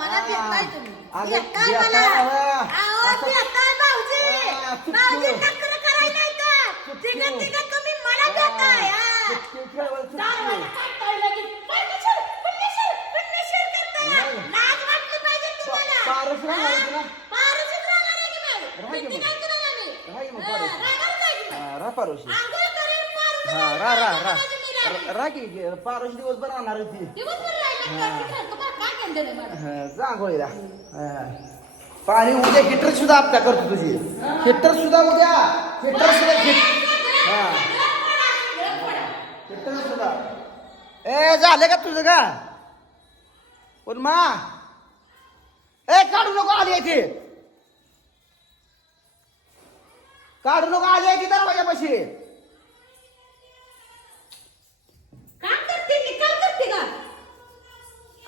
मला भेटताय तुम्ही अगं, भेटताय भेटताय, मला अगं. अहो, असं- भेटताय भाऊजी हा. भाऊजी नखरं करायला तिघं तुम्ही मला भेटताय हा. चुटकी खेळवायला चुटकी. दाराला काढताय लगेच. परमेश्वर, परमेश्वर, परमेश्वर करताय. नाही. लाज वाटली पाहिजे तुम्हाला. पा- पारस राहणार हा? आहे की नाही? राहा की भीती मग. काय तुला नाही? राहा की मग हा, पारस. राहणार नाही की नाही? हा, रा पारोशी आंघोळ हा राहणार. रा रा रा माझी राहीन. रा की पारोशी दिवसभर राहणार ती दिवसभर राहिलं, काय मला? हा, जा आंघोळीला हा. पाणी उद्या हिटर सुद्धा आपता करतो तुझी. हिटर सुद्धा उद्या. हिटर सुद्धा हिटर सुद्धा. ए झालं का तुझं का? पण मा ए काढू नको आली आहे काढू नको आली आहे ती दरवाजापाशी.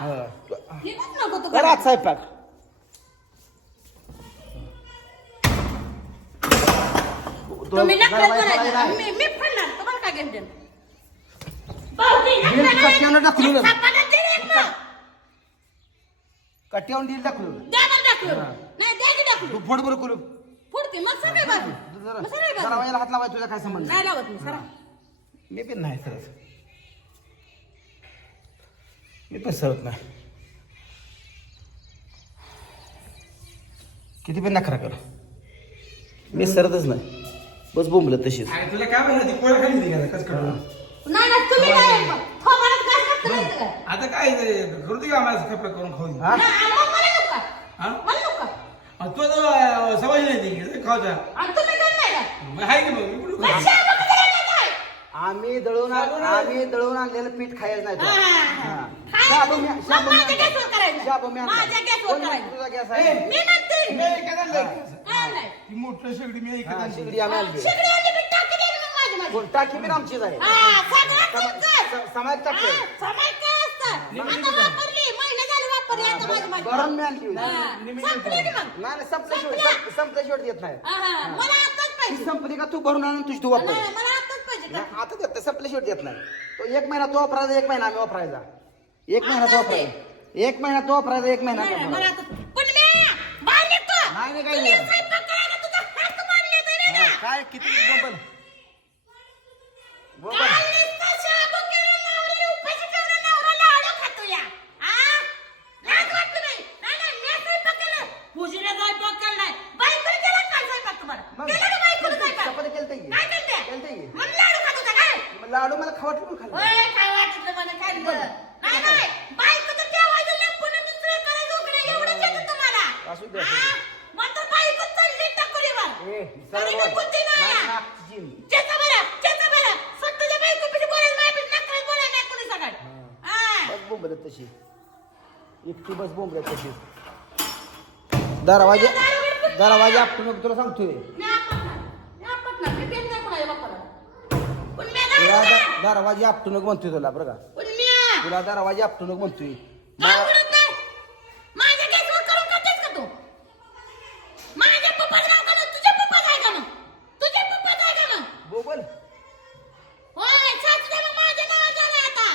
निघूच नको. हं. तू कर आज स्वयंपाक तुम्ही नखरं करायचं. मी मी फोडणार. तुम्हाला काय घेऊन देणार? भाऊजी, नखरं बिल करायचं. कट्ट्यानं टाकलं. एक सापानं दिलं एक मग. कट्ट्यावून दिली टाकलं द्या बरं टाकलं. नाही, द्या की टाकलं. तू फोड बरं करू पुढते मग सगळे बाजू मग सगळे बाजू दरवाजाला हात लावाय तुझा काय संबंध नाही लावत मी सरा मी पण नाही सरत मी पण सरत नाही किती पण नखरा कर मी सरतच नाही बस बोंबलं तशीच तुला काय म्हणलं खाली कसं नाही ना तुम्ही? आता काय करू दे का आम्हाला कपडे करून खाऊ दे. हा? नाही, मग मला नको का? हा? मला नको का? अहो, तो जो अं, सवाई नाही ती खाऊचा आणि तुम्ही करत नाही का? मग आहे की मग मी कुठं मग खाऊ? शाबा कसं राहिलं काय? आम्ही दळून आण- आम्ही दळून आणलेलं पीठ खायचं नाही हा. हा, हा. हा. खायचं. शाबू मी- शाबू मी माझ्या आणला. गॅसवर शाबू मी आणला. माझ्या गॅसवर कोण म्हणतं तुझा गॅस आहे मी म्हणते. मी ऐकत आणलंय. काय नाही. ती मोठं शेगडी मी ऐकत हा, आणली. शिगडी आम्ही आणली. शिगडी आली मी टाकी द्या मग माझी माझी. कोण टाकी बी आमचीच आहे हा, सगळं तुमचंच. स- समाज टाकले हा, समाज काय असतं? आता वापरली, महिने झाले वापरली आता माझी माझी. गरम मी आणली होती. हा, संपली की मग? नाही नाही, संपल्याशिवाय संपल्या. संप- संपल्याशिवाय देत नाही मला आताच ती पाहिजे. संपली का तू भरून आणून तुझी तू वापर नाही, मला आताच पाहिजे नाही, आता देत संपल्याशिवाय देत नाही तो एक महिना तो वापरायचा एक महिना आम्ही वापरायचा एक महिना तो. वापरायचा एक महिना तो वापरायचा एक महिना मला वापरायचा. आता- मी बाहेर निघतो. नाही, नाही, काही तुम्ही नाही. स्वयंपाक करायला तुझा हात बांधले तरी ना. हा, काय किती बोंबल बोंबल. काल नुसतं शाबू केलं, नवऱ्याला उपाशी ठेवलं, नवरा लाडू खातो या. लाज वाटली नाही. नाही, नाही, मी स्वयंपाक केलं. पूजेला स्वयंपाक केला नाही. बायकोने केला काय स्वयंपाक तुम्हाला? मग केला का बायकोने स्वयंपाक? चपाती केलते की? काय केलते? केलते की? मग लाडू खात होता काय? मग लाडू मला खावट पण खाल्लं ओय, काय वाटलं मला असू. बस तशी. इतकी बस तशी. दरवाजे दरवाजे आपण तुला सांगतोय. दरवाजे आपटून म्हणतोय तुला बरं का? तुला दरवाजे आपटून म्हणतोय. काय मा- बोलत नाही? माझ्या गॅसवर करून खातेस का तू? माझ्या पप्पाचं नाव का नाही? तुझ्या पप्पाचं आहे का मग? तुझ्या पप्पाचं आहे का मग? बोबल होय, सासूला मग माझ्या नावावर झालंय आता.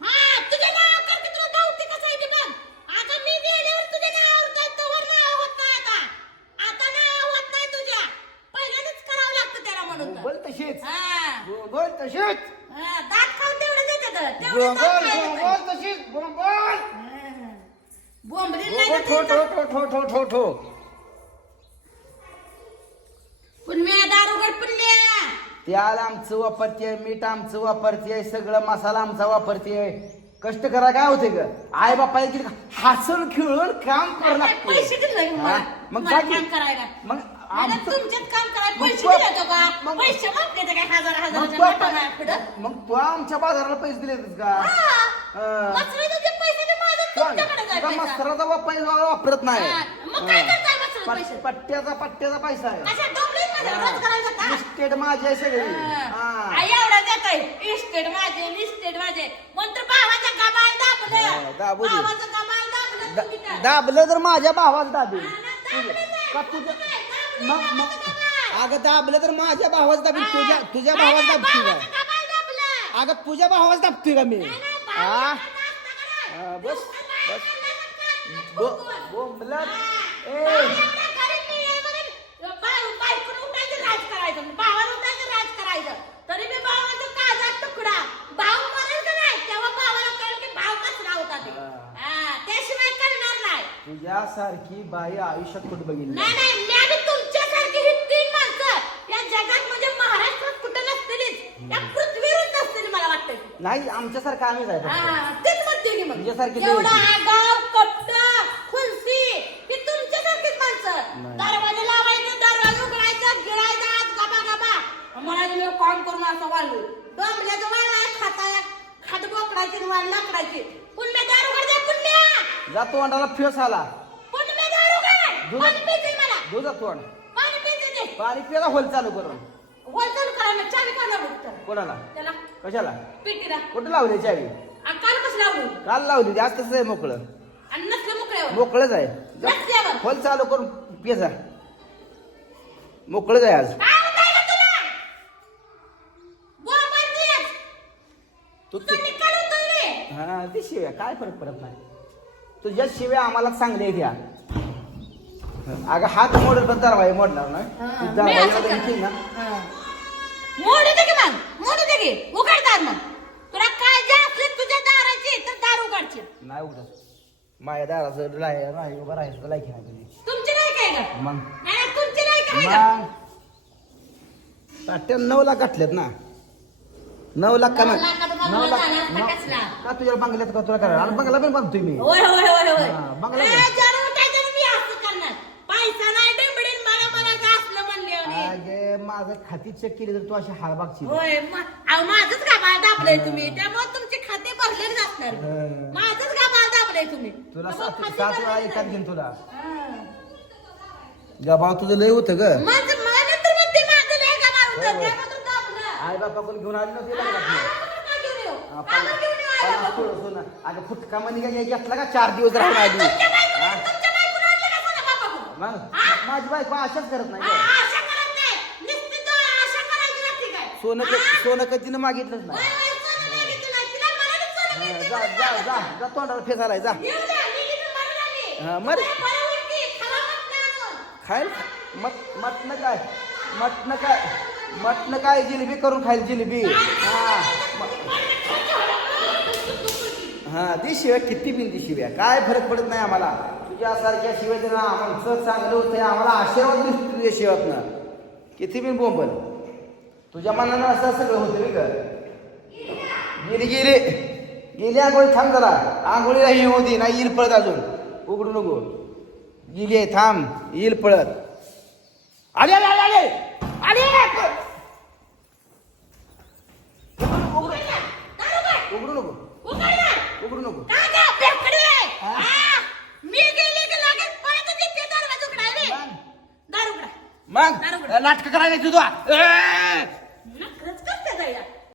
हा, तुझ्या नावावर कर की तुला धावती कसं आहे ते बघ. आता मी गेल्यावर तुझ्या नावावर काय तोवर नाव होत नाही आता. आता नाव होत नाही तुझ्या. पहिल्यांदाच करावं लागतं त्याला म्हणून तर. बोबल तशीच हा, बोबल तशीच हा, दात खाऊन तेवढं बोबल खायला पाहिजे. बोबल तशीच बोबल हा. बोंबडीला नाही बोबल ठो ठो ठो ठो ठो ठो ठो पण मी दारोगड पडल्या त्याला आमचं वापरते मीठ आमचं वापरते सगळं मसाला आमचा वापरते कष्ट करा काय होते ग आई बापा किती हसून खेळून काम करू पैसे दिले का मला? हा, मग मला काय काम की- करायला मग मला आमचं- तुमच्यात काम करायला मग पैसे तो- दिले का? मग- पैसे मागते ते काय हजार मग हजाराच्या तू नोटा नाही पुढं. आपण- मग तू आमच्या बाजाराला पैसे दिले का? हा. वा- पैसा वापरत नाही. हा, मग काय करताय वस्त्राचा पट- पैसे? पट्ट्याचा पट्ट्याचा पैसा आहे. कशा डोंबलीत माझ्या रोज करायचा का? इस्टेट माझी आहे सगळी. हा. आई एवढा देतोय. इस्टेट माझे इस्टेट माझे. हा, दाबलं. दाबू दे. भावाचं गबाळ दाबलं तुम्ही दा- तर. दाबलं तर माझ्या भावाला दाबेल हा, दाबलं नाही. का तुझं दाबलं मग मग. अगं दाबलं तर माझ्या भावाच दाबेल तुझ्या तुझ्या भावाच दाबतोय भावाचं का. अगं तुझ्या भावाच दाबतोय का मी? हा. हा, बस बस. बो ए. तुझ्यासारखी बाई आयुष्यात कुठे बघितली? नाही नाही मी आधी तुमच्यासारखी ही तीन माणसं या जगात म्हणजे महाराष्ट्रात कुठं नसतीलच या पृथ्वीवरच नसतील मला वाटतं नाही आमच्यासारखं आम्हीच आहे फक्त. हा, तेच म्हणते की मग. तुझ्यासारखी एवढा नाही. आगाव खुलसी ही तुमच्यासारखीच माणसं. नाही. दरवाजा लावायचं दरवाजा उघडायचा गिळायचा आत गबा गबा मला मी काम करून असं वाढलो डोंबल्याचं वाढ आहे खाताय खाट बोकडायची आणि वाढ लाकडायची. पुण्य दारू उघड दे पुण्य जा तोंडाला फेस आला. पुण्य दारू उघड. दूध- पाणी पिते मला. दुधा तोंड. पाणी पिते होल चालू करून. होल चालू करायला चावी का लावू तर कोणाला? त्याला कशाला? पिटीला. कुठं लावली चावी आणि काल कसं लावू काल लावली ती, आज तसं आहे मोकळं. आणि नसलं मोकळ्यावर. मोकळंच आहे. जा, रस्त्यावर. होल चालू करून पे जा. मोकळंच आहे आज. काय होतंय का तुला? बोल म्हणतेस. तू. तुझं निकाल होतोय रे. हा ती शिव्या. काय फरक पडत नाही. तुझ्या शिव्या आम्हाला चांगल्या द्या. अगं हात मोडल पण दरवाजे मोडणार ना हा, ती मी दरवाजा असं वगैरे करते. केली ना. मोडू दे की मग. मोडू की मग तुला काय जे असले तुझ्या दाराची तर दार उघडची नाही उघडत माझ्या दाराचं राह राही उभं राहायचं लायकी नाही तुझी. तुमची नाही काय का? मग? नाही तुमची नाही काय का? मग? ताट्या नऊ लाख गाठल्यात ना. नऊ लाख का नऊ ना लाखात बंगला नऊ लाख. नऊ-? का तुझ्या बंगल्यात का तुला करा बंगला पण बांधतोय मी. होय होय होय होय. हा, बंगला ए, बघ. जरा उठायचं आणि मी असं करणार? पैसा नाही डेंबडीन मला मला का असलं म्हणले आणि. अगे माझं खाती चेक केली तर तू अशी हाळबागची होय म- अहो, माझंच गाभाळ दाबलंय तुम्ही? त्यामुळे तुमचे खाते हं. माझंच तुम्ही तुला सात सात वेळा एकात. घेईन तुला हं. तुझं लय होतं ग माझं मला नंतर म्हणते माझं लय गाभाळ होय, होतं होय. त्यामुळे तू दाबलं. आई बापा कोण घेऊन आली नव्हती लग्नात आलं का घेऊन येऊ? हा, आलं घेऊन येऊ आलं पन्नास का? सोळं सोनं. अगं फुटका काय घेतला का चार दिवस राहून आली तुमच्या बायकोनं- हा? तुमच्या बायकोनं आणलं का सोनं बापाकडून? मग? माझी बायको अशाच करत नाही गं. आशा करत नाही. नुसती तो आशा करायची नसती काय? सोनं? क- सोनं कधीनं मागितलंच नाही होय, जा. जा जा. जा तोंडाला फेस आलाय जा. हा, मर. खाईल? मट मटण काय? मटण काय? मटण काय? जिलेबी करून खाईल जिलेबी. हा. हा ती शिव्या किती बिन ती शिव्या? काय फरक पडत नाही आम्हाला? तुझ्यासारख्या शिव्या ना आमचं चांगलं होतंय. आम्हाला आशीर्वाद मिळतो तुझ्या शिवातनं किती बिन बोंबल? तुझ्या मनानं असं सगळं होतं मी कर गेली गेली गेली आंघोळी थांब जरा. आंघोळीला ही होती नाही येईल पळत अजून. उघडू नको. गेली आहे थांब. येईल पळत. आले आले आले आले. उघड नको. उघड नको. मग. नाटक करायला तुझा